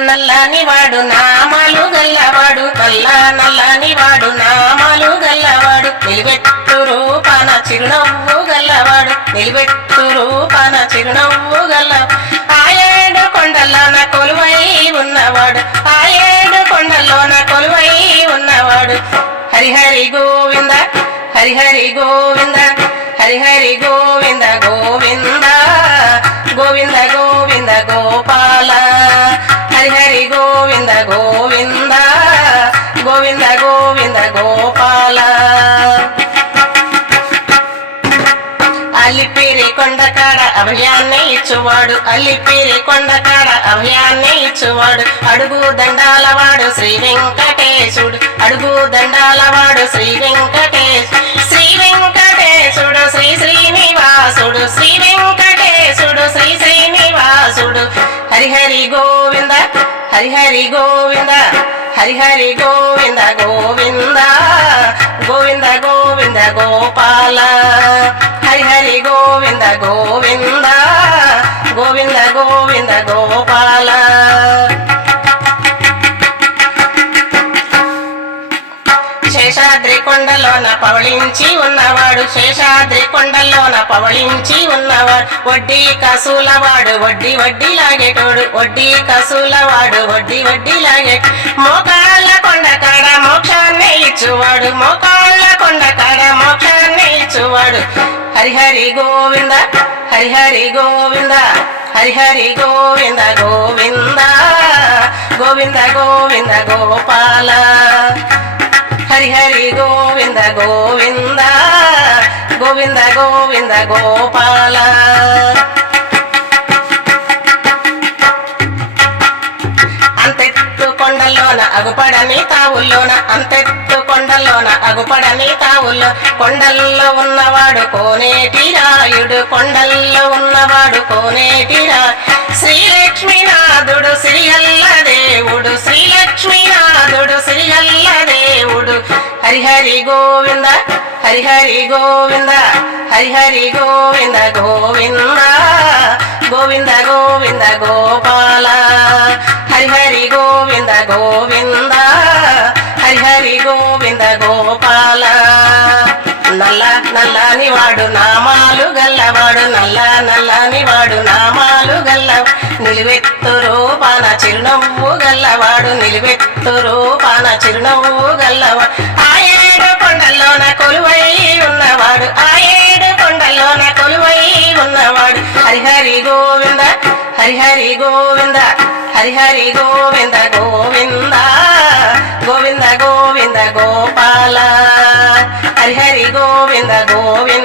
నల్లని వాడు నామాలు గల్లవాడు నల్లని వాడు నామాలు గల్లవాడు నిలబెట్టు రూపాన చిరునవ్వు గల్లవాడు నిలబెట్టు రూపాన చిరునవ్వు గల్ల ఆయేడు కొండల్లోన కొలువై ఉన్నవాడు ఆయేడు కొండల్లోన కొలువై ఉన్నవాడు హరిహరి గోవింద హరిహరి గోవింద హరిహరి గోవింద గోవింద గోవింద గోవింద గోపాల హరిహరి గోవింద గోవింద గోవింద గోవింద గోపాల అల్లిపిరి కొండకాడ అభయాన్ని ఇచ్చువాడు అల్లిపిరి కొండకాడ అభయాన్ని ఇచ్చువాడు అడుగు దండాలవాడు శ్రీ వెంకటేశుడు అడుగు దండాలవాడు శ్రీ వెంకటేశుడు శ్రీ వెంకటేశుడు శ్రీ శ్రీనివాసుడు శ్రీ వెంకటేశుడు శ్రీ శ్రీనివాసుడు హరిహరి గోవింద హరిహరి గోవింద హరిహరి గోవింద గోవింద గోవింద గోవింద గోపాల హరిహరి గోవింద గోవింద గోవింద గోవింద గోపాల శేషాద్రి కొండలోన పవళించి ఉన్నవాడు శేషాద్రి కొండలోన పవళించి ఉన్నవాడు వడ్డీ కసులవాడు వడ్డీ వడ్డీ లాగేటోడు వడ్డీ కసులవాడు వడ్డీ వడ్డీ లాగే మోకాళ్ళ కొండ కాడ మోక్షాన్ని ఇచ్చువాడు మోకాళ్ళ కొండ కాడ మోక్షాన్ని ఇచ్చువాడు హరిహరి గోవింద హరిహరి గోవింద హరిహరి గోవింద గోవింద గోవింద గోవింద గోపాల హరిహరి గోవింద గోవింద గోవింద గోవింద గోపాల అంతెత్తు కొండల్లోన అగుపడని తావుల్లోన అంతెత్తు కొండల్లోన అగుపడని తావుల్లో కొండల్లో ఉన్నవాడు కోనేటి రాయుడు కొండల్లో ఉన్నవాడు కోనేటి శ్రీలక్ష్మీనాథుడు శ్రీహల్ల దేవుడు శ్రీలక్ష్మీనాథుడు శ్రీహల్ల దేవుడు హరిహరి గోవింద హరిహరి గోవింద హరిహరి గోవింద గోవింద గోవింద గోవింద గోపాల హరిహరి గోవింద గోవింద హరిహరి గోవింద గోపాల నల్లని వాడు నామాలు గల్లవాడు నల్లని వాడు నామాలు గల్ల నిలువెత్తు రూపాన చిరునవ్వు గల్లవాడు నిలువెత్తు రూపాన చిరునవ్వు గల్లవాడు ఆయేడు కొండల్లోన కొలువై ఉన్నవాడు ఆయేడు కొండల్లోన కొలువై ఉన్నవాడు హరిహరి గోవింద హరిహరి గోవింద హరిహరి గోవింద గోవింద గోవింద గోవింద గోపాల హరిహరి గోవింద గోవింద